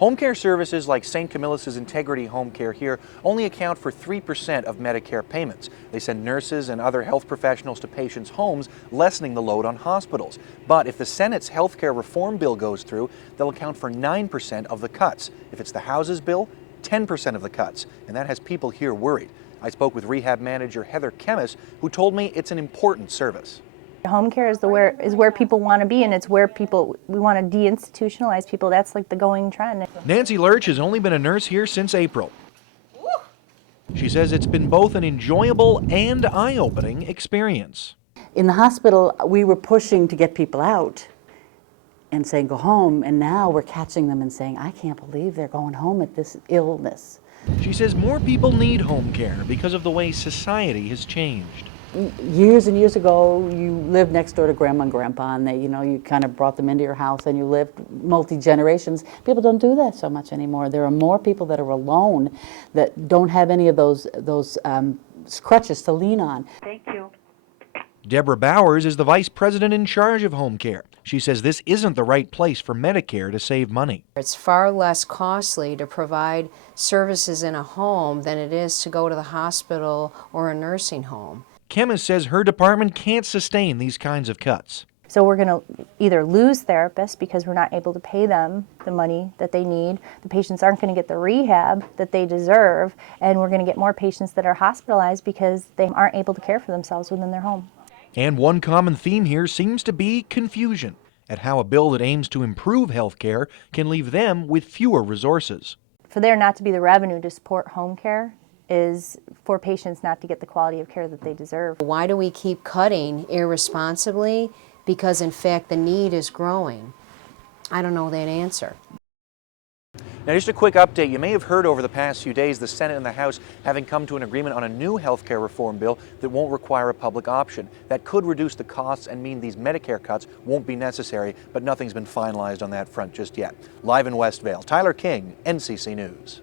Home care services like St. Camillus' Integrity Home Care here only account for 3% of Medicare payments. They send nurses and other health professionals to patients' homes, lessening the load on hospitals. But if the Senate's health care reform bill goes through, they'll account for 9% of the cuts. If it's the House's bill, 10% of the cuts. And that has people here worried. I spoke with rehab manager Heather Camillus, who told me it's an important service. Home care is where people want to be, and it's where we want to deinstitutionalize people. That's like the going trend. Nancy Lurch has only been a nurse here since April. She says it's been both an enjoyable and eye-opening experience. In the hospital, we were pushing to get people out and saying, go home, and now we're catching them and saying, I can't believe they're going home at this illness. She says more people need home care because of the way society has changed. Years and years ago, you lived next door to Grandma and Grandpa, and you kind of brought them into your house, and you lived multi-generations. People don't do that so much anymore. There are more people that are alone that don't have any of those crutches to lean on. Thank you. Deborah Bowers is the vice president in charge of home care. She says this isn't the right place for Medicare to save money. It's far less costly to provide services in a home than it is to go to the hospital or a nursing home. Camillus says her department can't sustain these kinds of cuts. So we're going to either lose therapists because we're not able to pay them the money that they need, the patients aren't going to get the rehab that they deserve, and we're going to get more patients that are hospitalized because they aren't able to care for themselves within their home. And one common theme here seems to be confusion at how a bill that aims to improve health care can leave them with fewer resources. For there not to be the revenue to support home care is for patients not to get the quality of care that they deserve. Why do we keep cutting irresponsibly? Because in fact the need is growing. I don't know that answer. Now, just a quick update. You may have heard over the past few days the Senate and the House having come to an agreement on a new health care reform bill that won't require a public option. That could reduce the costs and mean these Medicare cuts won't be necessary, but nothing's been finalized on that front just yet. Live in Westvale, Tyler King, NCC News.